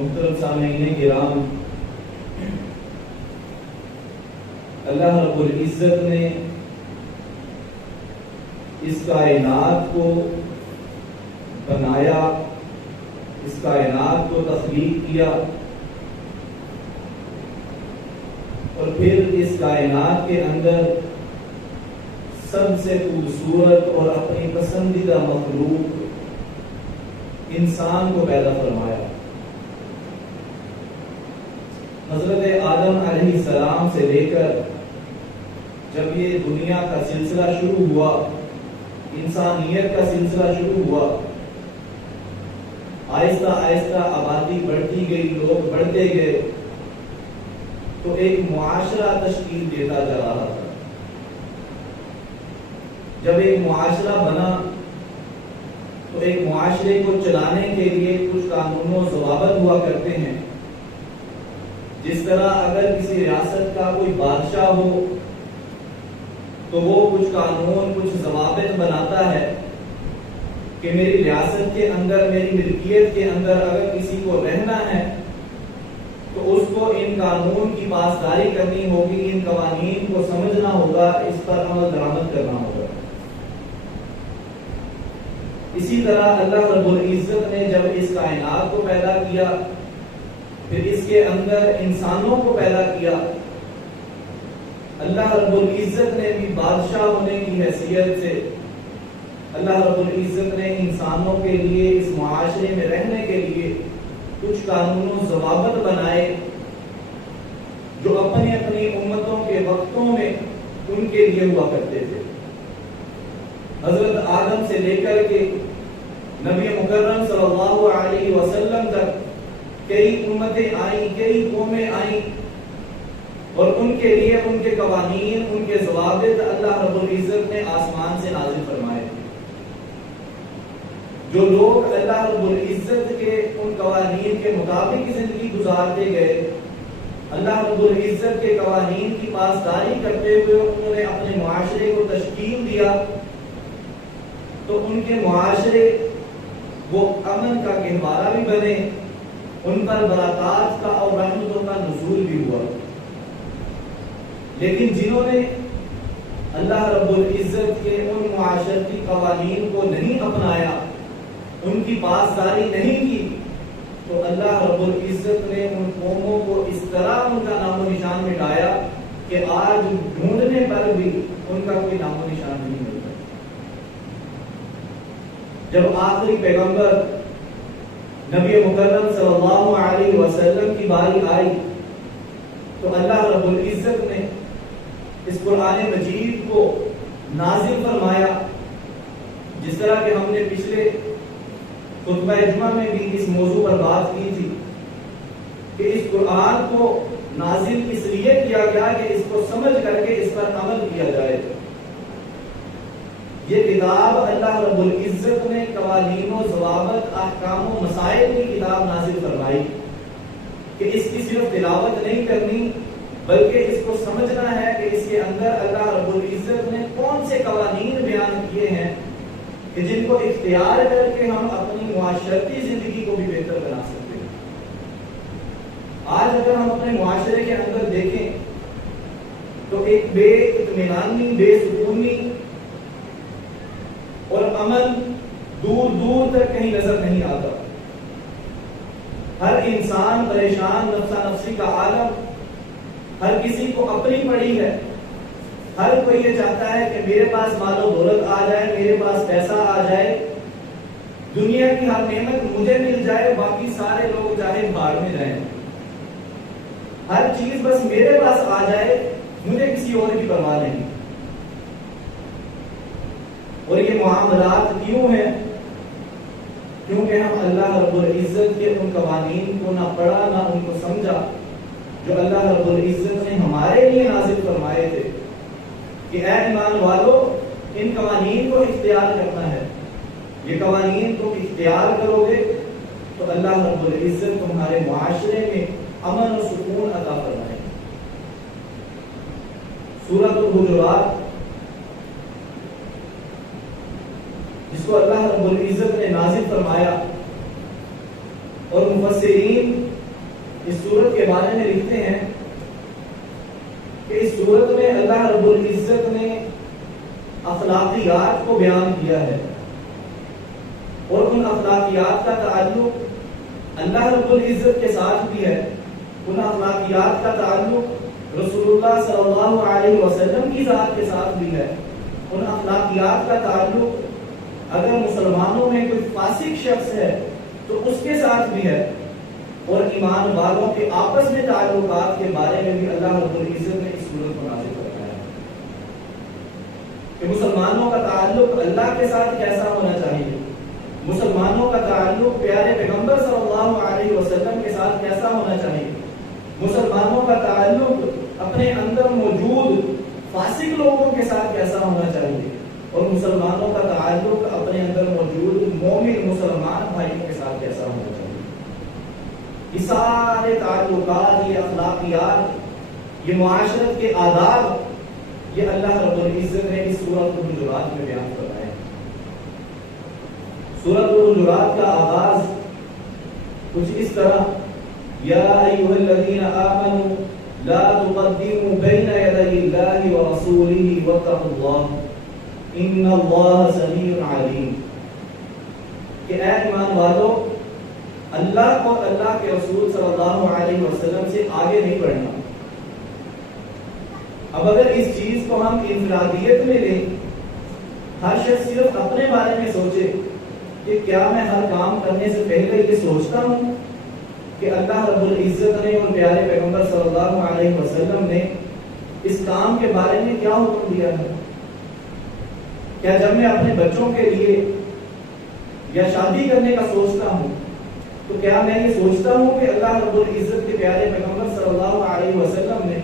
محترم سامعین کرام، اللہ رب العزت نے اس کائنات کو بنایا، اس کائنات کو تخلیق کیا اور پھر اس کائنات کے اندر سب سے خوبصورت اور اپنی پسندیدہ مخلوق انسان کو پیدا فرمایا۔ حضرت آدم علیہ السلام سے لے کر جب یہ دنیا کا سلسلہ شروع ہوا، انسانیت کا سلسلہ شروع ہوا، آہستہ آہستہ آبادی بڑھتی گئی، لوگ بڑھتے گئے، تو ایک معاشرہ تشکیل دیتا جا رہا تھا۔ جب ایک معاشرہ بنا تو ایک معاشرے کو چلانے کے لیے کچھ قانون و ضوابط ہوا کرتے ہیں۔ جس طرح اگر کسی ریاست کا کوئی بادشاہ ہو تو وہ کچھ قانون، کچھ ضوابط بناتا ہے کہ میری ریاست کے اندر، میری ملکیت کے اندر اگر کسی کو رہنا ہے تو اس کو ان قانون کی پاسداری کرنی ہوگی، ان قوانین کو سمجھنا ہوگا، اس پر عمل درآمد کرنا ہوگا۔ اسی طرح اللہ رب العزت نے جب اس کائنات کو پیدا کیا، پھر اس کے اندر انسانوں کو پیدا کیا، اللہ رب العزت نے بھی بادشاہ ہونے کی حیثیت سے اللہ رب العزت نے انسانوں کے لیے، اس معاشرے میں رہنے کے لیے کچھ قانون و ضوابط بنائے جو اپنی اپنی امتوں کے وقتوں میں ان کے لیے ہوا کرتے تھے۔ حضرت آدم سے لے کر کے نبی مکرم صلی اللہ علیہ وسلم تک کئی امتیں آئیں، کئی قومیں آئیں، اور ان کے لیے ان کے قوانین، ان کے ضوابط اللہ رب العزت نے آسمان سے نازل فرمائے۔ جو لوگ اللہ رب العزت کے ان قوانین کے مطابق زندگی گزارتے گئے، اللہ رب العزت کے قوانین کی پاسداری کرتے ہوئے انہوں نے اپنے معاشرے کو تشکیل دیا، تو ان کے معاشرے وہ امن کا گہوارہ بھی بنے، ان پر برکات کا اور رحمتوں کا نزول بھی ہوا۔ لیکن جنہوں نے اللہ رب العزت کے ان معاشرتی قوانین کو نہیں اپنایا، ان کی پاسداری نہیں کی، تو اللہ رب العزت نے ان قوموں کو اس طرح ان کا نام و نشان مٹایا کہ آج ڈھونڈنے پر بھی ان کا کوئی نام و نشان نہیں ملتا۔ جب آخری پیغمبر نبی مکرم صلی اللہ علیہ وسلم کی باری آئی تو اللہ رب العزت نے اس قرآن مجید کو نازل فرمایا، جس طرح کہ ہم نے پچھلے خطبہ جمعہ میں بھی اس موضوع پر بات کی تھی کہ اس قرآن کو نازل اس لیے کیا گیا کہ اس کو سمجھ کر کے اس پر عمل کیا جائے۔ یہ کتاب اللہ رب العزت نے قوانین و ضوابط، احکام و مسائل کی کتاب نازل فرمائی کہ اس کی صرف تلاوت نہیں کرنی بلکہ اس کو سمجھنا ہے کہ اس کے اندر اللہ رب العزت نے کون سے قوانین بیان کیے ہیں کہ جن کو اختیار کر کے ہم اپنی معاشرتی زندگی کو بھی بہتر بنا سکتے ہیں۔ آج اگر ہم اپنے معاشرے کے اندر دیکھیں تو ایک بے اطمینانی، بے سکونی اور امن دور دور تک کہیں نظر نہیں آتا۔ ہر انسان پریشان، نفسا نفسی کا عالم، ہر کسی کو اپنی پڑی ہے۔ ہر کوئی یہ چاہتا ہے کہ میرے پاس مال و دولت آ جائے، میرے پاس پیسہ آ جائے، دنیا کی ہر نعمت مجھے مل جائے، باقی سارے لوگ چاہے بھاڑ میں جائیں، ہر چیز بس میرے پاس آ جائے، مجھے کسی اور کی پرواہ نہیں۔ اور یہ معاملات کیوں ہیں؟ کیونکہ ہم اللہ رب العزت کے ان قوانین کو نہ پڑھا، نہ ان کو سمجھا جو اللہ رب العزت نے ہمارے لیے نازل فرمائے تھے کہ اے ایمان والو، ان قوانین کو اختیار کرنا ہے۔ یہ قوانین کو اختیار کرو گے تو اللہ رب العزت تمہارے معاشرے میں امن و سکون عطا فرمائے۔ سورۃ الحجرات، کو اللہ رب العزت نے نازل فرمایا اور مفسرین اس سورت کے بارے میں لکھتے ہیں کہ اس سورت میں اللہ رب العزت نے اخلاقیات کو بیان کیا ہے، اور ان اخلاقیات کا تعلق اللہ رب العزت کے ساتھ بھی ہے، ان اخلاقیات کا تعلق رسول اللہ صلی اللہ علیہ وسلم کی ذات کے ساتھ بھی ہے، ان اخلاقیات کا تعلق اگر مسلمانوں میں کوئی فاسق شخص ہے تو اس کے ساتھ بھی ہے، اور ایمان والوں کے آپس میں تعلقات کے بارے میں بھی اللہ رب العزت نے اس سورت کو نازل کروایا ہے کہ مسلمانوں کا تعلق اللہ کے ساتھ کیسا ہونا چاہیے، مسلمانوں کا تعلق پیارے پیغمبر صلی اللہ علیہ وسلم کے ساتھ کیسا ہونا چاہیے، مسلمانوں کا تعلق اپنے اندر موجود فاسق لوگوں کے ساتھ کیسا ہونا چاہیے، اور مسلمانوں کا تعلق اپنے اندر موجود مومن مسلمان بھائیوں کے ساتھ کیسا ہونا چاہیے۔ یہ سارے تعلقات، یہ اخلاقیات، یہ معاشرت کے آداب، یہ اللہ رب العزت نے اس سورۃ الحجرات میں بیان کروایا ہے۔ سورۃ الحجرات کا آغاز کچھ اس طرح، یا ایھا الذین آمنوا لا تقدموا بین یدی اللہ ورسولہ واتقوا اللہ ان اللہ سمیع علیم، کہ اے ایمان والو، اللہ اور اللہ کے رسول صلی اللہ علیہ وسلم سے آگے نہیں بڑھنا۔ اب اگر اس چیز کو ہم انفرادیت میں لیں، ہر شخص صرف اپنے بارے میں سوچے کہ کیا میں ہر کام کرنے سے پہلے یہ سوچتا ہوں کہ اللہ رب العزت نے اور پیارے پیغمبر صلی اللہ علیہ وسلم نے اس کام کے بارے میں کیا حکم دیا ہے؟ کیا جب میں اپنے بچوں کے لیے یا شادی کرنے کا سوچتا ہوں تو کیا میں یہ سوچتا ہوں کہ اللہ رب العزت کے پیارے پیغمبر صلی اللہ علیہ وسلم نے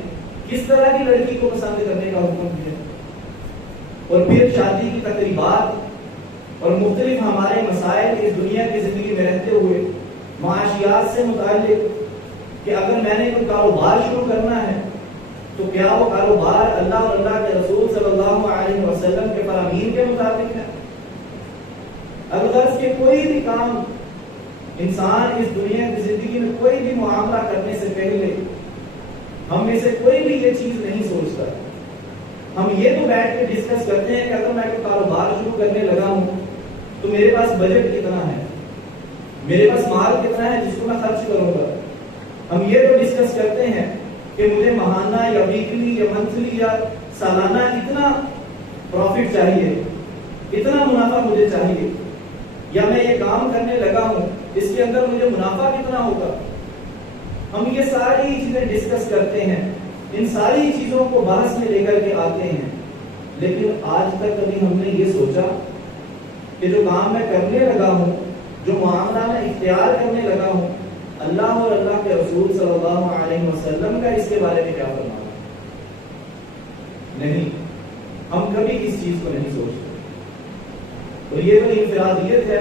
کس طرح کی لڑکی کو پسند کرنے کا حکم دیا؟ اور پھر شادی کی تقریبات اور مختلف ہمارے مسائل اس دنیا کی زندگی میں رہتے ہوئے معاشیات سے متعلق کہ اگر میں نے کوئی کاروبار شروع کرنا ہے تو کیا وہ کاروبار اللہ اور اللہ کے رسول صلی اللہ علیہ وسلم کے فرامین کے مطابق ہے؟ اگر کہ کوئی بھی کام انسان اس دنیا کی زندگی میں کوئی بھی معاملہ کرنے سے پہلے ہم میں سے کوئی بھی یہ چیز نہیں سوچتا۔ ہم یہ تو بیٹھ کے ڈسکس کرتے ہیں کہ اگر میں کوئی کاروبار شروع کرنے لگا ہوں تو میرے پاس بجٹ کتنا ہے، میرے پاس مال کتنا ہے جس کو میں خرچ کروں گا۔ ہم یہ تو ڈسکس کرتے ہیں کہ مجھے ماہانہ یا ویکلی یا منتھلی یا سالانہ اتنا پروفٹ چاہیے، اتنا منافع مجھے چاہیے، یا میں یہ کام کرنے لگا ہوں اس کے اندر مجھے منافع کتنا ہوگا۔ ہم یہ ساری چیزیں ڈسکس کرتے ہیں، ان ساری چیزوں کو بحث میں لے کر کے آتے ہیں، لیکن آج تک کبھی ہم نے یہ سوچا کہ جو کام میں کرنے لگا ہوں، جو معاملہ میں اختیار کرنے لگا ہوں، اللہ اور اللہ کے رسول صلی اللہ علیہ وسلم کا اس کے بارے میں کیا فرمانا؟ نہیں، ہم کبھی اس چیز کو نہیں سوچتے۔ اور یہ تو انفرادیت ہے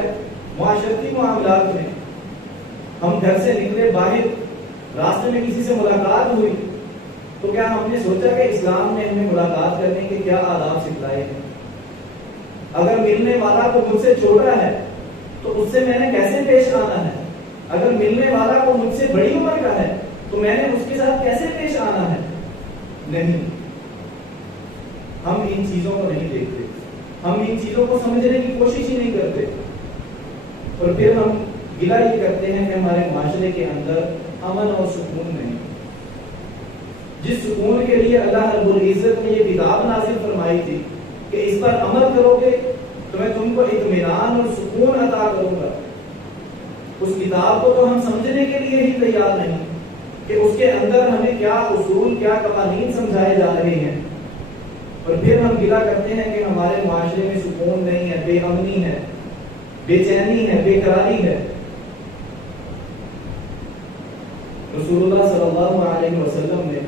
معاشرتی معاملات میں۔ ہم گھر سے نکلے باہر، راستے میں کسی سے ملاقات ہوئی تو کیا ہم نے سوچا کہ اسلام نے ہمیں ملاقات کرنے کے کیا آداب سکھائے ہیں؟ اگر ملنے والا کو مجھ سے چھوٹا ہے تو اس سے میں نے کیسے پیش آنا ہے؟ اگر ملنے والا کو مجھ سے بڑی عمر کا ہے تو میں نے اس کے ساتھ کیسے پیش آنا ہے؟ نہیں، ہم ان چیزوں کو نہیں دیکھتے، ہم ان چیزوں کو سمجھنے کی کوشش ہی نہیں کرتے، اور پھر ہم گلہ یہ کرتے ہیں کہ ہمارے معاشرے کے اندر امن اور سکون نہیں۔ جس سکون کے لیے اللہ رب العزت نے یہ کتاب نازل فرمائی تھی کہ اس پر عمل کرو گے تو میں تم کو اطمینان اور سکون عطا کروں گا، اس کتاب کو تو ہم سمجھنے کے لیے ہی تیار نہیں کہ اس کے اندر ہمیں کیا اصول، کیا قوانین سمجھائے جا رہے ہیں، اور پھر ہم گلہ کرتے ہیں کہ ہمارے معاشرے میں سکون نہیں ہے، بے امنی ہے، بے چینی ہے، بے قراری ہے۔ رسول اللہ صلی اللہ علیہ وسلم نے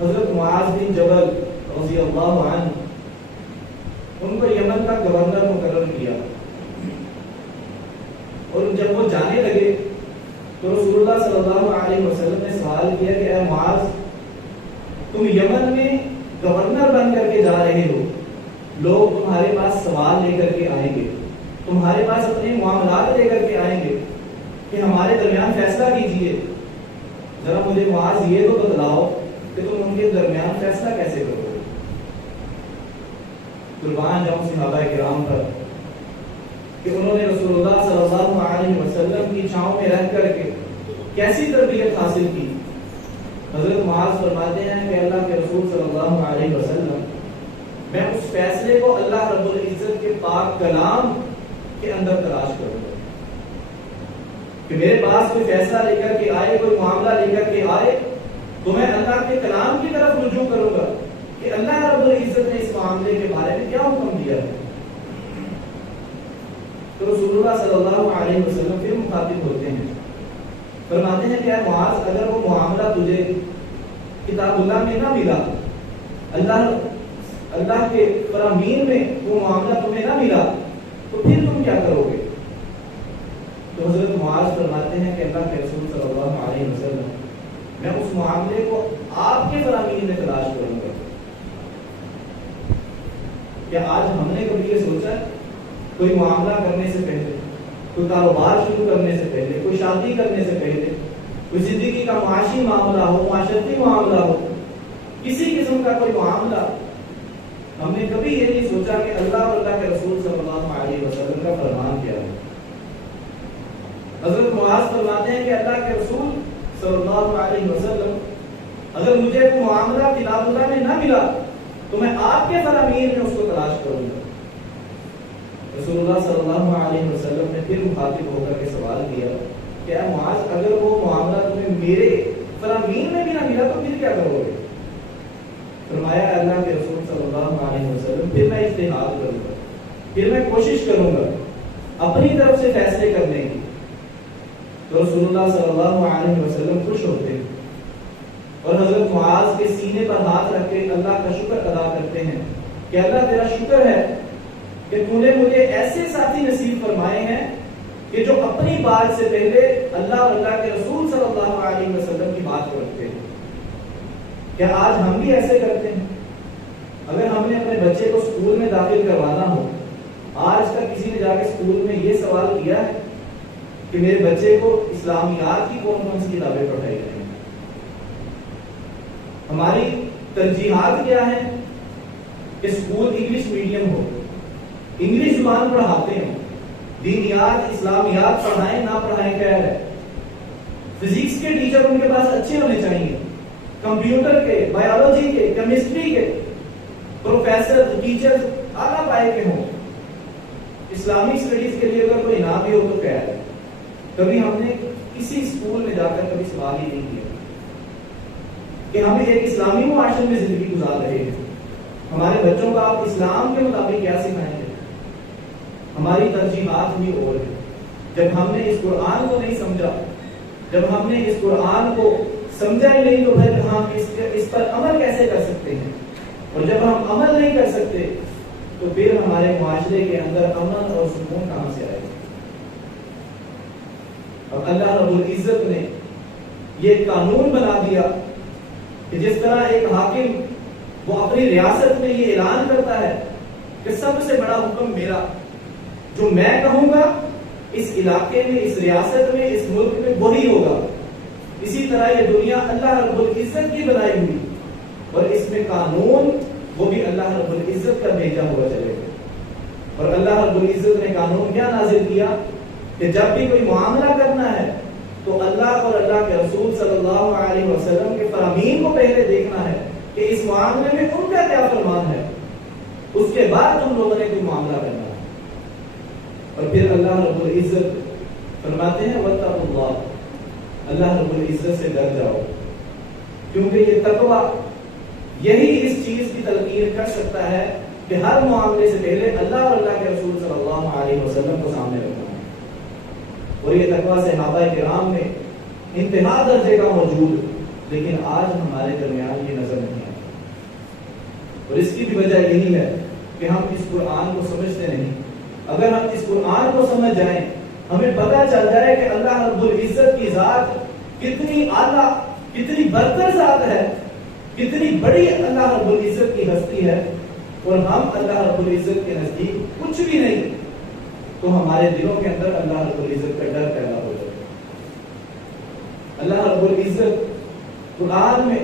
حضرت معاذ بن جبل رضی اللہ عنہ ان کو یمن کا گورنر مقرر کیا، اور جب وہ جانے لگے تو رسول اللہ صلی اللہ علیہ وسلم نے سوال کیا کہ اے معاذ، تم یمن میں گورنر بن کر کے جا رہے ہو، لوگ تمہارے پاس سوال لے کر کے آئیں گے، تمہارے پاس اپنے معاملات لے کر کے آئیں گے کہ ہمارے درمیان فیصلہ کیجیے، ذرا مجھے معاذ یہ تو بتلاؤ کہ تم ان کے درمیان فیصلہ کیسے کرو گے؟ قربان جاؤں صحابہ کرام پر کہ انہوں نے رسول اللہ صلی اللہ علیہ وسلم کی چھاؤں میں رہ کر کے کیسی تربیت حاصل کی۔ حضرت معاذ فرماتے ہیں کہ اللہ کے رسول صلی اللہ علیہ وسلم، میں اس فیصلے کو اللہ رب العزت کے پاک کلام کے اندر تلاش کروں گا کہ میرے پاس کوئی فیصلہ لے کر کے آئے، کوئی معاملہ لے کر کے آئے تو میں اللہ کے کلام کی طرف رجوع کروں گا کہ اللہ رب العزت نے اس معاملے کے بارے میں کیا حکم دیا ہے۔ تو رسول اللہ صلی اللہ علیہ وسلم پھر مخاطب ہوتے ہیں، فرماتے ہیں کہ اے معاذ، اگر وہ معاملہ تجھے کتاب اللہ میں نہ ملا، اللہ کے فرامین میں وہ معاملہ تمہیں نہ ملا، تو پھر تم کیا کرو گے؟ تو حضرت معاذ فرماتے ہیں کہ اللہ کے رسول صلی اللہ علیہ وسلم، میں اس معاملے کو آپ کے فرامین میں تلاش کروں گا۔ کیا آج ہم نے کبھی یہ سوچا کوئی معاملہ کرنے سے پہلے، کوئی کاروبار شروع کرنے سے پہلے، کوئی شادی کرنے سے پہلے، کوئی زندگی کا معاشی معاملہ ہو، معاشرتی معاملہ ہو، کسی قسم کا کوئی معاملہ، ہم نے کبھی یہ نہیں سوچا کہ اللہ اور اللہ کے رسول صلی اللہ علیہ وسلم کا فرمان کیا ہے؟ حضرت معاذ فرماتے ہیں کہ اللہ کے رسول صلی اللہ علیہ وسلم، اگر مجھے کوئی معاملہ کتاب اللہ میں نہ ملا تو میں آپ کے فرامین میں اس کو تلاش کروں گا۔ رسول اللہ صلی اللہ علیہ وسلم نے پھر مخاطب ہو کر کے سوال کیا کہ اے معاذ، اگر وہ معاملہ تمہیں میرے فرامین میں بھی نہ ملا تو پھر کیا کرو گے؟ فرمایا اللہ کے رسول صلی اللہ علیہ وسلم، پھر میں اجتہاد کروں گا، پھر میں کوشش کروں گا اپنی طرف سے فیصلے کرنے کی۔ تو رسول اللہ صلی اللہ علیہ وسلم خوش ہوتے ہیں اور حضرت معاذ کے سینے پر ہاتھ رکھ کے اللہ کا شکر ادا کرتے ہیں کہ اللہ تیرا شکر ہے کہ تو نے مجھے ایسے ساتھی نصیب فرمائے ہیں کہ جو اپنی بات سے پہلے اللہ اور اللہ کے رسول صلی اللہ علیہ وسلم کی بات کو رکھتے ہیں۔ کیا آج ہم بھی ایسے کرتے ہیں؟ اگر ہم نے اپنے بچے کو اسکول میں داخل کروانا ہو، آج تک کسی نے جا کے اسکول میں یہ سوال کیا ہے کہ میرے بچے کو اسلامیات کی کون کون سی کتابیں پڑھائی جائیں؟ ہماری ترجیحات کیا ہیں کہ اسکول انگلش میڈیم ہو، انگلش زبان پڑھاتے ہیں، دینیات اسلامیات پڑھائیں نہ پڑھائیں خیر ہے، فزکس کے ٹیچر ان کے پاس اچھے ہونے چاہیے، کمپیوٹر کے، بایولوجی کے، کیمسٹری کے پروفیسر ٹیچر اعلیٰ پائے کے ہوں۔ اسلامی اسٹڈیز کے لیے اگر کوئی انعام بھی ہو تو خیر ہے۔ کبھی ہم نے کسی اسکول میں جا کر کبھی سوال ہی نہیں کیا کہ ہم ایک اسلامی معاشرے میں زندگی گزار رہے ہیں، ہمارے بچوں کو آپ اسلام کے مطابق کیا سکھائیں گے؟ ہماری ترجیحات بھی اور ہیں۔ جب ہم نے اس قرآن کو نہیں سمجھا، جب ہم نے اس قرآن کو سمجھا ہی نہیں تو پھر ہم اس پر عمل کیسے کر سکتے ہیں؟ اور جب ہم عمل نہیں کر سکتے تو پھر ہمارے معاشرے کے اندر امن اور سکون کہاں سے آئے گا؟ اور اللہ رب العزت نے یہ قانون بنا دیا کہ جس طرح ایک حاکم وہ اپنی ریاست میں یہ اعلان کرتا ہے کہ سب سے بڑا حکم میرا، جو میں کہوں گا اس علاقے میں، اس ریاست میں، اس ملک میں وہی ہوگا۔ اسی طرح یہ دنیا اللہ رب العزت کی بنائی ہوئی اور اس میں قانون وہ بھی اللہ رب العزت کا بھیجا ہوا چلے گا۔ اور اللہ رب العزت نے قانون کیا نازل کیا کہ جب بھی کوئی معاملہ کرنا ہے تو اللہ اور اللہ کے رسول صلی اللہ علیہ وسلم کے فرامین کو پہلے دیکھنا ہے کہ اس معاملے میں ان کا کیا فرمان ہے، اس کے بعد تم لوگوں نے کوئی معاملہ کرنا ہے۔ اور پھر اللہ رب العزت فرماتے ہیں واتقوا اللہ، اللہ رب العزت سے ڈر جاؤ، کیونکہ یہ تقوی یہی اس چیز کی تلقین کر سکتا ہے کہ ہر معاملے سے پہلے اللہ اور اللہ کے رسول صلی اللہ علیہ وسلم کو سامنے رکھنا ہے۔ اور یہ تقوی صحابہ کرام میں انتہا درجے کا موجود، لیکن آج ہمارے درمیان یہ نظر نہیں آتا۔ اور اس کی بھی وجہ یہی ہے کہ ہم اس قرآن کو سمجھتے نہیں۔ اگر ہم اس قرآن کو سمجھ جائیں، ہمیں پتہ چل جائے کہ اللہ رب العزت کی ذات کتنی اعلیٰ، کتنی برتر ذات ہے، کتنی بڑی اللہ رب العزت کی ہستی ہے، اور ہم اللہ رب العزت کے نزدیک کچھ بھی نہیں، تو ہمارے دلوں کے اندر اللہ رب العزت کا ڈر پیدا ہو جائے۔ اللہ رب العزت قرآن میں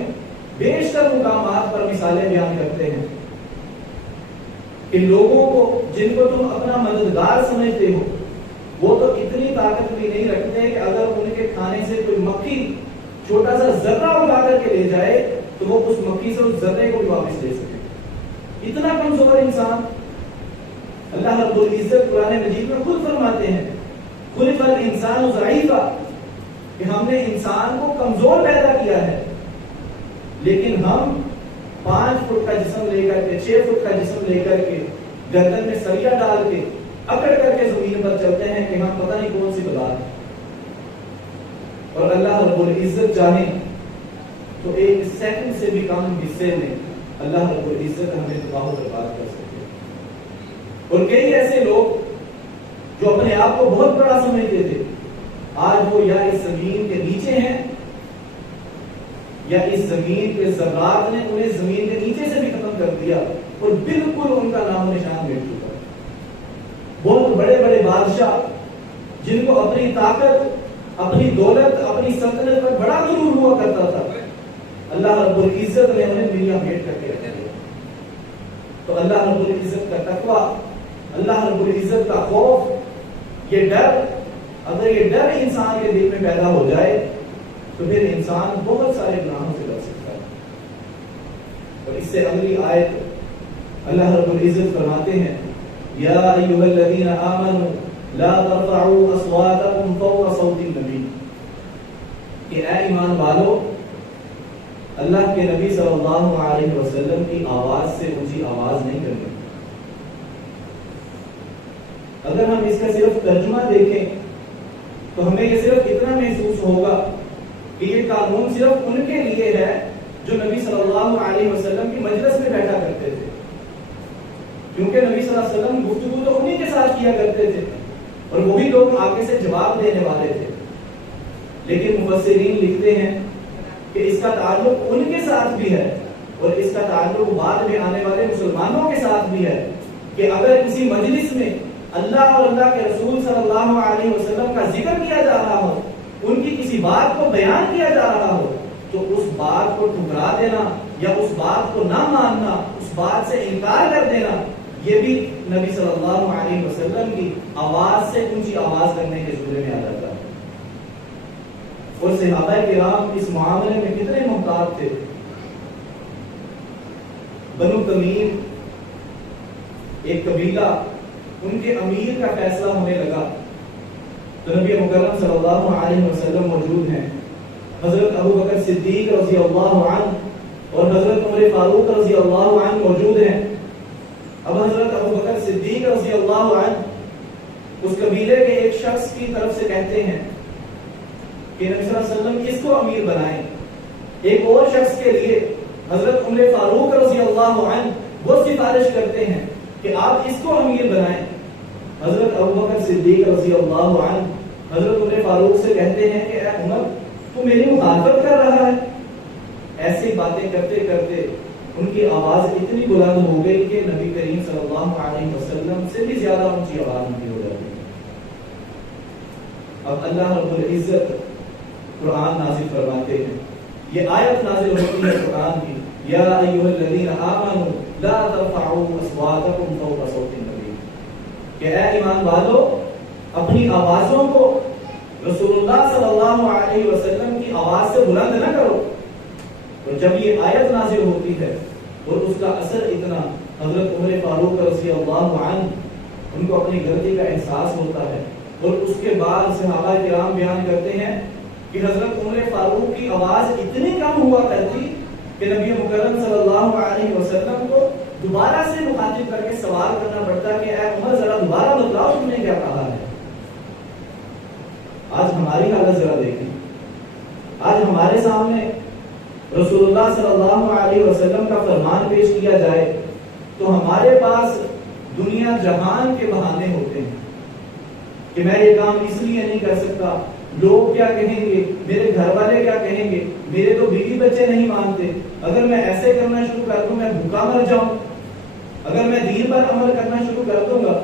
بیشتر مقامات پر مثالیں بیان کرتے ہیں کہ لوگوں کو جن کو تم اپنا مددگار سمجھتے ہو وہ تو اتنی طاقت بھی نہیں رکھتے کہ اگر ان کے کھانے سے کوئی مکھی چھوٹا سا ذرہ اٹھا کر کے لے جائے تو وہ اس مکھی سے اس ذرے کو بھی واپس لے سکے. اتنا کمزور انسان. اللہ رب العزت قرآن مجید میں خود فرماتے ہیں خلق الانسان ضعیفا کہ ہم نے انسان کو کمزور پیدا کیا ہے، لیکن ہم 5 فٹ کا جسم لے کر کے 6 فٹ کا جسم لے کر کے گردن میں سریا ڈال کے اکڑ کر کے زمین پر چلتے ہیں کہ ہم پتہ نہیں کون سی بلا ہے. اور اللہ رب العزت چاہے تو 1 سیکنڈ سے بھی کم حصے میں اللہ رب العزت ہمیں تباہ و برباد کر سکتے ہیں. اور کئی ایسے لوگ جو اپنے آپ کو بہت بڑا سمجھتے تھے آج وہ یا اس زمین کے نیچے ہیں یا اس زمین کے ذرات نے انہیں زمین کے نیچے سے بھی ختم کر دیا اور بالکل ان کا نام و نشان مٹ چکا. بہت بڑے بڑے بادشاہ جن کو اپنی طاقت اپنی دولت اپنی سلطنت پر بڑا غرور ہوا کرتا تھا اللہ رب العزت نے انہیں دنیا بھیٹ کر کے رکھ دیا. تو اللہ رب العزت کا تقوی اللہ رب العزت کا خوف یہ ڈر اگر یہ ڈر انسان کے دل میں پیدا ہو جائے تو پھر انسان بہت سارے گناہوں سے بچ سکتا ہے. اور اس سے اگلی آیت اللہ رب العزت فرماتے ہیں یا ایھا الذین آمنوا لا ترفعوا اصواتکم فوق صوت النبی کہ اے ایمان والو اللہ کے نبی صلی اللہ علیہ وسلم کی آواز سے اونچی آواز نہیں کرنی. اگر ہم اس کا صرف ترجمہ دیکھیں تو ہمیں یہ صرف اتنا محسوس ہوگا کہ یہ قانون صرف ان کے لیے ہے جو نبی صلی اللہ علیہ وسلم کی مجلس میں بیٹھا کرتے تھے، کیونکہ نبی صلی اللہ علیہ وسلم گفتگو تو انہی کے ساتھ کیا کرتے تھے اور وہی لوگ آگے سے جواب دینے والے تھے. لیکن مفسرین لکھتے ہیں کہ اس کا تعلق ان کے ساتھ بھی ہے اور اس کا تعلق بعد میں آنے والے مسلمانوں کے ساتھ بھی ہے کہ اگر کسی مجلس میں اللہ اور اللہ کے رسول صلی اللہ علیہ وسلم کا ذکر کیا جا رہا ہو، ان کی کسی بات کو بیان کیا جا رہا ہو تو اس بات کو ٹھکرا دینا یا اس بات کو نہ ماننا، اس بات سے انکار کر دینا، یہ بھی نبی صلی اللہ علیہ وسلم کی آواز سے اونچی آواز کرنے کے زمرے میں آ جاتا ہے. اور صحابہ کرام اس معاملے میں کتنے محتاط تھے. بنو تمیم ایک قبیلہ ان کے امیر کا فیصلہ ہونے لگا تو نبی مکرم صلی اللہ علیہ وسلم موجود ہیں. حضرت ابو بکر صدیق رضی اللہ عنہ اور حضرت عمر فاروق رضی اللہ عنہ موجود ہیں. اب حضرت ابو بکر صدیق رضی اللہ عنہ اس قبیلے کے ایک شخص کی طرف سے کہتے ہیں کہ نبی صلی اللہ علیہ وسلم اس کو امیر بنائیں. ایک اور شخص کے لیے حضرت عمر فاروق رضی اللہ عنہ وہ سفارش کرتے ہیں کہ آپ اس کو امیر بنائیں. حضرت ابو بکر صدیق رضی اللہ عنہ حضرت عمر فاروق سے کہتے ہیں کہ اے عمر تو میری مخالفت کر رہا ہے. ایسی باتیں کرتے کرتے ان کی آواز اتنی بلند ہو گئی کہ نبی کریم صلی اللہ علیہ وسلم سے بھی زیادہ اونچی آواز ان کی ہو جاتی. اب اللہ رب العزت قرآن نازل فرماتے ہیں. یہ آیت نازل ہوتی ہے قرآن کی یا ایھا الذین آمنوا لا ترفعوا اصواتکم فوق صوت النبی کہ اے ایمان والو اپنی آوازوں کو رسول اللہ صلی اللہ علیہ وسلم کی آواز سے بلند نہ کرو. اور جب یہ آیت نازل ہوتی ہے اور اس کا اثر اتنا حضرت عمر فاروق رضی اللہ عنہ ان کو اپنی غلطی کا احساس ہوتا ہے اور اس کے بعد صحابہ کرام بیان کرتے ہیں کہ حضرت عمر فاروق کی آواز اتنی کم ہوا کرتی کہ نبی مکرم صلی اللہ علیہ وسلم کو دوبارہ سے مخاطب کر کے سوال کرنا پڑتا کہ اے عمر ذرا دوبارہ بتلاؤ تم نے کیا کہا ہے. آج ہماری حالت ذرا دیکھیں. آج ہمارے سامنے رسول اللہ صلی اللہ علیہ وسلم کا فرمان پیش کیا جائے تو ہمارے پاس دنیا جہان کے بہانے ہوتے ہیں کہ میں یہ کام اس لیے نہیں کر سکتا، لوگ کیا کہیں گے، میرے گھر والے کیا کہیں گے، میرے تو بیوی بچے نہیں مانتے، اگر میں ایسے کرنا شروع کر دوں میں بھوکا مر جاؤں، اگر میں دین پر عمل کرنا شروع کر دوں گا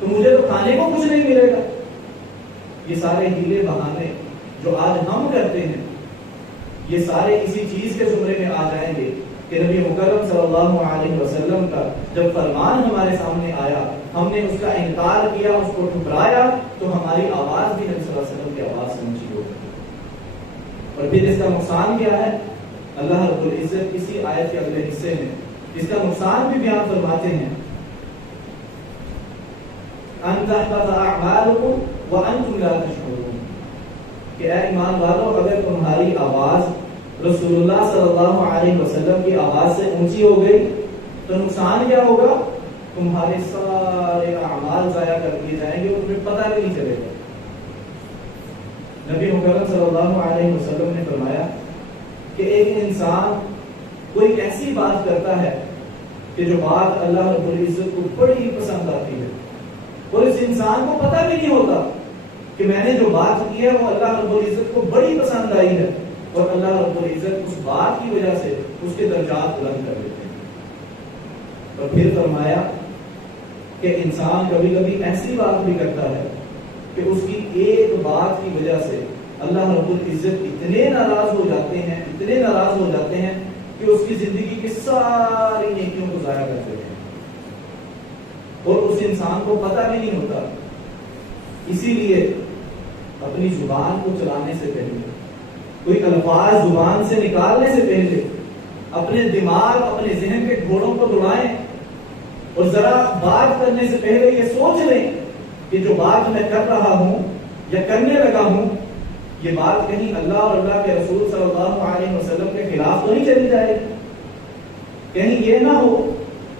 تو مجھے تو کھانے کو کچھ نہیں ملے گا. یہ سارے ہیلے بہانے جو آج ہم کرتے ہیں یہ سارے اسی چیز کے زمرے میں آ جائیں گے کہ نبی مکرم صلی اللہ علیہ وسلم کا جب فرمان ہمارے سامنے آیا، ہم نے اس کا انکار کیا، اس کو ٹھکرایا، تو ہماری آواز بھی نبی صلی اللہ علیہ وسلم کی آواز سے اونچی ہو گئی۔ اور پھر اس کا نقصان کیا ہے؟ اللہ رب العزت کسی آیت کے اگلے حصے میں اس کا نقصان بھی بیان فرماتے ہیں، ان تحبط اعمالکم وانتم لا تشعرون، کہ اے ایمان والو اگر تمہاری آواز رسول اللہ صلی اللہ علیہ وسلم کی آواز سے اونچی ہو گئی تو نقصان کیا ہوگا؟ تمہارے سارے اعمال ضائع کر دیے جائیں گے اور تمہیں پتہ بھی نہیں چلے گا۔ نبی مکرم صلی اللہ علیہ وسلم نے فرمایا کہ ایک انسان کوئی ایسی بات کرتا ہے کہ جو بات اللہ رب العزت کو بڑی پسند آتی ہے، اور اس انسان کو پتہ بھی نہیں ہوتا کہ میں نے جو بات کی ہے وہ اللہ رب العزت کو بڑی پسند آئی ہے، اور اللہ رب العزت اس بات کی وجہ سے اس کے درجات بلند کر دیتے ہیں۔ اور پھر فرمایا کہ انسان کبھی کبھی ایسی بات بھی کرتا ہے کہ اس کی ایک بات کی وجہ سے اللہ رب العزت اتنے ناراض ہو جاتے ہیں، اتنے ناراض ہو جاتے ہیں کہ اس کی زندگی کی ساری نیکیوں کو ضائع کر دیتے ہیں، اور اس انسان کو پتہ بھی نہیں ہوتا۔ اسی لیے اپنی زبان کو چلانے سے پہلے، کوئی الفاظ زبان سے نکالنے سے پہلے اپنے دماغ، اپنے ذہن کے گھوڑوں کو دوڑائیں، اور ذرا بات کرنے سے پہلے یہ سوچ لیں کہ جو بات میں کر رہا ہوں یا کرنے لگا ہوں، یہ بات کہیں اللہ اور اللہ کے رسول صلی اللہ علیہ وسلم کے خلاف تو نہیں چلی جائے گی، کہیں یہ نہ ہو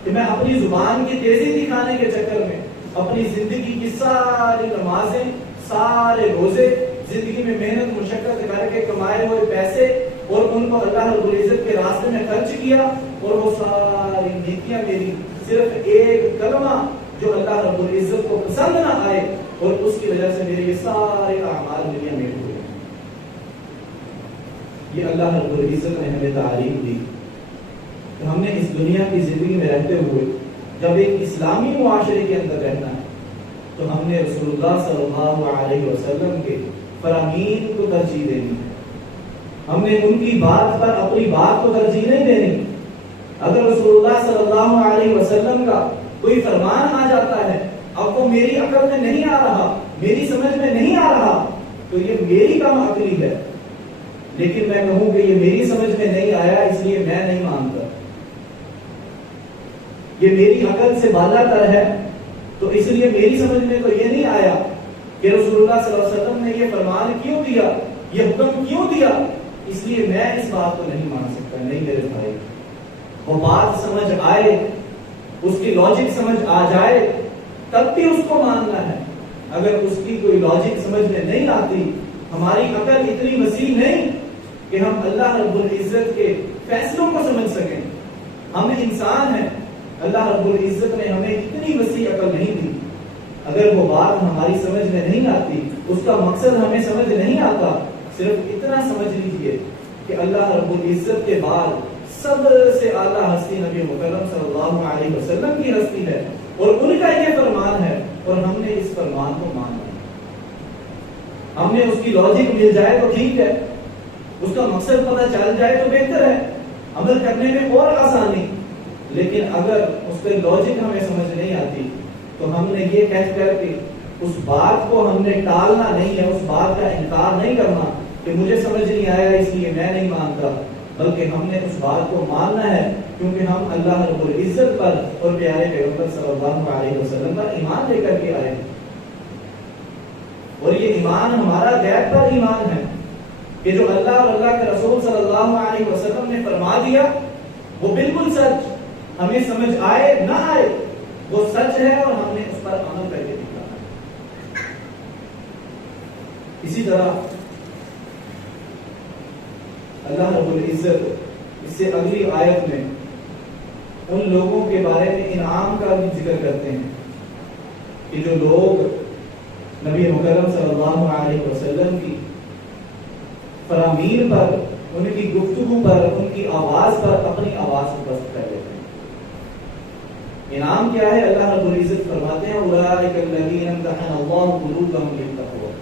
کہ میں اپنی زبان کی تیزی دکھانے کے چکر میں اپنی زندگی کی ساری نمازیں، سارے روزے، زندگی میں محنت مشقت کر کے کمائے ہوئے پیسے اور ان کو اللہ رب العزت کے راستے میں خرچ کیا، اور وہ ساری نیکیاں میری صرف ایک کلمہ جو اللہ رب العزت کو پسند نہ آئے، اور اس کی وجہ سے میرے یہ سارے اعمال دنیا میں ہوئے۔ یہ اللہ رب العزت نے ہمیں تعلیم دی کہ ہم نے اس دنیا کی زندگی میں رہتے ہوئے جب ایک اسلامی معاشرے کے اندر رہنا ہے تو ہم نے رسول اللہ صلی اللہ علیہ وسلم کے فرامین کو ترجیح دینی ہے، ہم نے ان کی بات پر اپنی بات کو ترجیح نہیں دینی۔ اگر رسول اللہ صلی اللہ علیہ وسلم کا کوئی فرمان آ جاتا ہے، اب وہ میری عقل میں نہیں آ رہا، میری سمجھ میں نہیں آ رہا، تو یہ میری کم عقلی ہے، لیکن میں کہوں کہ یہ میری سمجھ میں نہیں آیا اس لیے میں نہیں مانتا، یہ میری عقل سے بالا تر ہے، تو اس لیے میری سمجھ میں تو یہ نہیں آیا کہ رسول اللہ صلی اللہ علیہ وسلم نے یہ فرمان کیوں دیا، یہ حکم کیوں دیا، اس لیے میں اس بات کو نہیں مان سکتا۔ نہیں میرے بھائی، وہ بات سمجھ آئے، اس کی لاجک سمجھ آ جائے تب بھی اس کو ماننا ہے۔ اگر اس کی کوئی لاجک سمجھ میں نہیں آتی، ہماری عقل اتنی وسیع نہیں کہ ہم اللہ رب العزت کے فیصلوں کو سمجھ سکیں، ہم انسان ہیں، اللہ رب العزت نے ہمیں اتنی وسیع عقل نہیں دی۔ اگر وہ بات ہماری سمجھ میں نہیں آتی، اس کا مقصد ہمیں سمجھ نہیں آتا، صرف اتنا سمجھ لیجئے کہ اللہ رب العزت کے بعد سب سے اعلیٰ ہستی نبی مکرم صلی اللہ علیہ وسلم کی ہستی ہے، اور ان کا یہ فرمان ہے، اور ہم نے اس فرمان کو مانا۔ ہم نے اس کی لاجک مل جائے تو ٹھیک ہے، اس کا مقصد پتہ چل جائے تو بہتر ہے، عمل کرنے میں اور آسانی۔ لیکن اگر اس کی لاجک ہمیں سمجھ نہیں آتی تو ہم نے یہ کہہ کر کے اس بات کو ہم نے ٹالنا نہیں ہے، اس بات کا انکار نہیں کرنا کہ مجھے سمجھ نہیں آیا اس لیے میں نہیں مانتا، بلکہ ہم نے اس بات کو ماننا ہے کیونکہ ہم اللہ رب العزت پر اور پیارے پیغمبر صلی اللہ علیہ وسلم پر ایمان لے کر کے آئے ہیں، اور یہ ایمان ہمارا غیب پر ایمان ہے کہ جو اللہ اور اللہ کے رسول صلی اللہ علیہ وسلم نے فرما دیا وہ بالکل سچ، ہمیں سمجھ آئے نہ آئے وہ سچ ہے، اور ہم نے اس پر عمل کر کے دکھانا۔ اسی طرح اللہ رب العزت اس سے اگلی آیت میں ان لوگوں کے بارے میں انعام کا بھی ذکر کرتے ہیں کہ جو لوگ نبی مکرم صلی اللہ علیہ وسلم کی فرامین پر، ان کی گفتگو پر، ان کی آواز پر اپنی آواز کو پست کر لیتے ہیں۔ انعام کیا ہے؟ اللہ رب العزت فرماتے ہیں اولئک الذین امتحن اللہ قلوبهم للتقوی،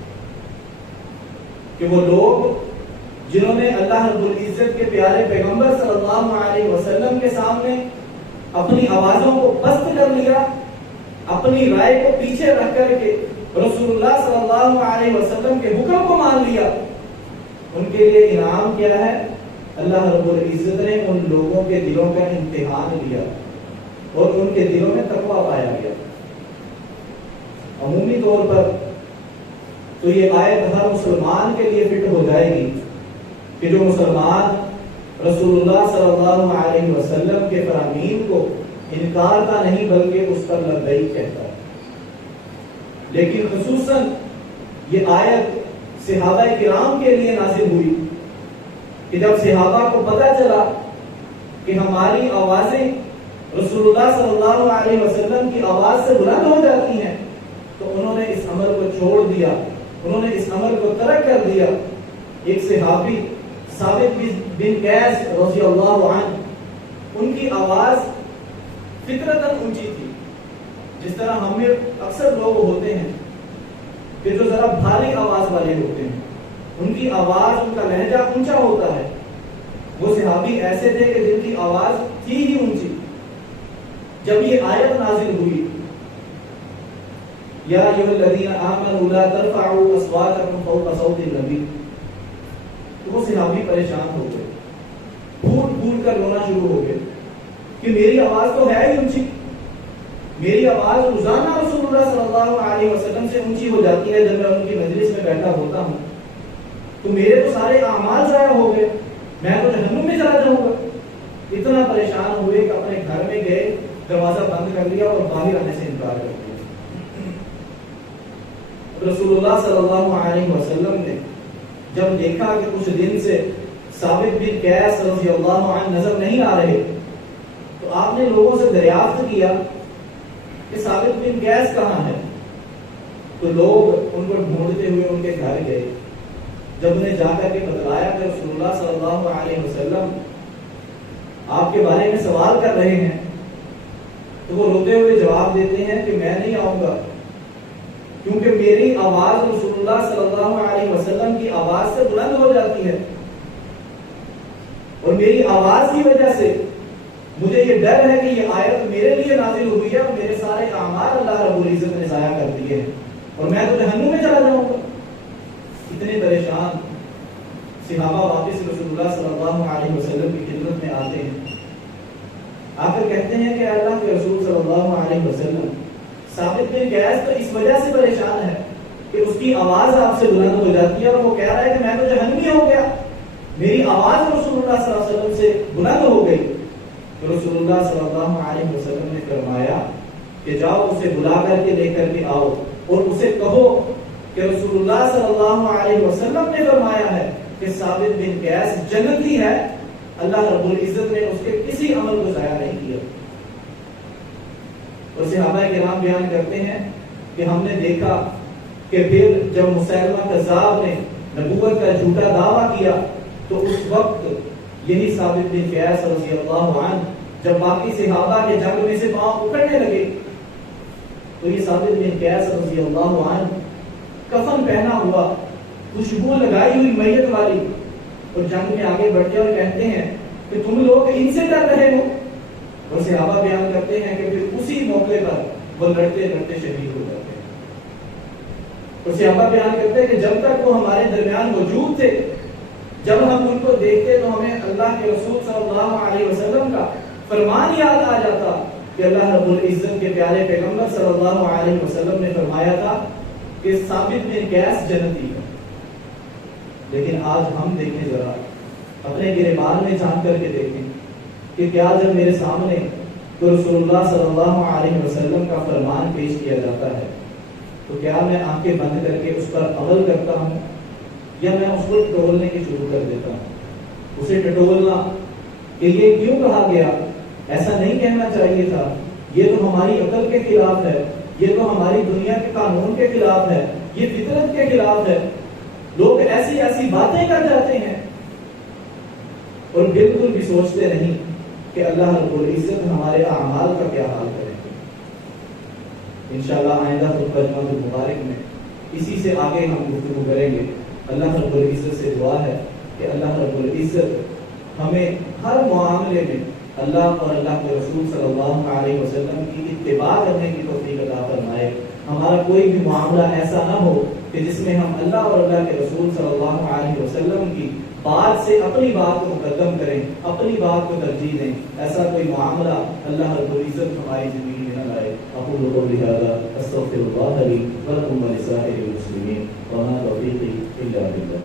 کہ وہ لوگ جنہوں نے اللہ رب العزت کے پیارے پیغمبر صلی اللہ علیہ وسلم کے سامنے اپنی آوازوں کو پست کر لیا، اپنی رائے کو پیچھے رکھ کر کے رسول اللہ صلی اللہ علیہ وسلم کے حکم کو مان لیا، ان کے لیے انعام کیا ہے؟ اللہ رب العزت نے ان لوگوں کے دلوں کا امتحان لیا اور ان کے دلوں میں تقویٰ پایا گیا۔ عمومی طور پر تو یہ آیت ہر مسلمان کے لیے فٹ ہو جائے گی کہ جو مسلمان رسول اللہ صلی اللہ علیہ وسلم کے فرامین کو انکار کا نہیں بلکہ اس پر لبیک کہتا ہے۔ لیکن خصوصاً یہ آیت صحابہ کرام کے لیے نازل ہوئی کہ جب صحابہ کو پتہ چلا کہ ہماری آوازیں رسول اللہ صلی اللہ علیہ وسلم کی آواز سے بلند ہو جاتی ہیں تو انہوں نے اس عمل کو چھوڑ دیا، انہوں نے اس عمل کو ترک کر دیا۔ ایک صحابی ثابت بن قیس رضی اللہ عنہ، ان کی آواز فطرتاً اونچی تھی، جس طرح ہم میں اکثر لوگ ہوتے ہیں کہ جو ذرا بھاری آواز والے ہوتے ہیں، ان کی آواز، ان کا لہجہ اونچا ہوتا ہے۔ وہ صحابی ایسے تھے کہ جن کی آواز تھی ہی اونچی۔ جب یہ آیت نازل ہوئی، یا ایھا الذین آمنوا لا ترفعوا اصواتکم فوق صوت النبی، تو وہ صحابی پریشان ہو گئے، پھوٹ پھوٹ کر رونا شروع ہو گئے کہ میری آواز تو ہے ہی اونچی، میری آواز روزانہ رسول اللہ صلی اللہ علیہ وسلم سے اونچی ہو جاتی ہے جب میں ان کی مجلس میں بیٹھا ہوتا ہوں، تو میرے تو سارے اعمال ضائع ہو گئے، میں تو جہنم میں چلا جاؤں گا۔ اتنا پریشان ہوئے کہ اپنے گھر میں گئے، دروازہ بند کر لیا اور باہر آنے سے انکار کر دیا۔ رسول اللہ صلی اللہ علیہ وسلم نے جب دیکھا کہ کچھ دن سے ثابت بن قیس رضی اللہ عنہ نظر نہیں آ رہے، تو آپ نے لوگوں سے دریافت کیا کہ ثابت بن قیس کہاں ہے؟ تو لوگ ان کو ڈھونڈتے ہوئے ان کے گھر گئے۔ جب انہیں جا کر کے بتلایا کہ رسول اللہ صلی اللہ علیہ وسلم آپ کے بارے میں سوال کر رہے ہیں، تو وہ روتے ہوئے جواب دیتے ہیں کہ میں نہیں آؤں گا، کیونکہ میری آواز رسول اللہ صلی اللہ علیہ وسلم کی آواز سے بلند ہو جاتی ہے، اور میری آواز کی وجہ سے مجھے یہ ڈر ہے کہ یہ آیت میرے لیے نازل ہوئی ہے اور میرے سارے اعمال اللہ رب العزت نے ضائع کر دیے ہیں اور میں تو جہنم میں چلا جاؤں گا۔ اتنے پریشان صحابہ واپس رسول اللہ صلی اللہ علیہ وسلم کی خدمت میں آتے ہیں، آ کر کہتے ہیں کہ اللہ کے رسول صلی اللہ علیہ وسلم، ثابت بن قیس تو اس وجہ سے پریشان ہے کہ اس کی آواز آپ سے بلند ہو جاتی ہے اور وہ کہہ رہا ہے کہ میں تو جہنمی ہو گیا، میری آواز رسول اللہ صلی اللہ علیہ وسلم سے بلند ہو گئی۔ تو رسول اللہ صلی اللہ علیہ وسلم نے فرمایا کہ جاؤ اسے بلا کر کے لے کر کے آؤ اور اسے کہو کہ رسول اللہ صلی اللہ علیہ وسلم نے فرمایا ہے کہ ثابت بن قیس جنتی ہے، اللہ رب العزت نے اس کے کسی عمل کو ضائع نہیں کیا۔ اور صحابہ کرام بیان کرتے ہیں کہ ہم نے دیکھا کہ پھر جب مسیلمہ کذاب نے نبوت کا جھوٹا دعویٰ کیا تو اس وقت یہی ثابت بن قیس رضی اللہ عنہ جب باقی صحابہ کے جنگ میں سے پاؤں اکڑنے لگے تو یہ ثابت بن قیس رضی اللہ عنہ کفن پہنا ہوا، خوشبو لگائی ہوئی میت والی، اور جنگ میں آگے بڑھتے اور کہتے ہیں کہ تم لوگ ان سے ڈر رہے ہو، اور صحابہ بیان کرتے ہیں کہ پھر اسی موقع پر وہ لڑتے لڑتے شہید ہو جاتے ہیں۔ اور صحابہ بیان کرتے ہیں کہ جب تک وہ ہمارے درمیان موجود تھے، جب ہم ان کو دیکھتے تو ہمیں اللہ کے رسول صلی اللہ علیہ وسلم کا فرمان یاد آ جاتا کہ اللہ رب العزت کے پیارے پیغمبر صلی اللہ علیہ وسلم نے فرمایا تھا کہ ثابت بن قیس جنتی ہے۔ لیکن آج ہم دیکھیں، ذرا اپنے گریبان میں جھانک کر کے دیکھیں کہ کیا جب میرے سامنے تو رسول اللہ صلی اللہ علیہ وسلم کا فرمان پیش کیا جاتا ہے تو کیا میں آنکھیں بند کر کے اس پر عمل کرتا ہوں یا میں اس کو ٹٹولنے کی شروع کر دیتا ہوں؟ اسے ٹٹولنا کہ یہ کیوں کہا گیا، ایسا نہیں کہنا چاہیے تھا، یہ تو ہماری عقل کے خلاف ہے، یہ تو ہماری دنیا کے قانون کے خلاف ہے، یہ فطرت کے خلاف ہے۔ لوگ ایسی ایسی باتیں کر جاتے ہیں اور بالکل بھی سوچتے نہیں کہ اللہ رب العزت ہمارے اعمال کا کیا حال کرے گا۔ انشاءاللہ آئندہ خطبہ جمعۃ المبارک میں اسی سے آگے ہم گفتگو کریں گے۔ اللہ رب العزت سے دعا ہے کہ اللہ رب العزت ہمیں ہر معاملے میں اللہ اور اللہ کے رسول صلی اللہ علیہ وسلم کی اتباع کرنے کی توفیق عطا فرمائے. ہمارا کوئی بھی معاملہ ایسا نہ ہو کہ جس میں ہم اللہ اور اللہ کے رسول صلی اللہ علیہ وسلم کی بات سے اپنی بات کو مقدم کریں, اپنی بات کو ترجیح دیں. ایسا کوئی معاملہ اللہ رب العزت ہماری زندگی میں نہ لائے. اقول قولی ھذا استغفر اللہ لی ولکم ولسائر المسلمین وما توفیقی الا باللہ.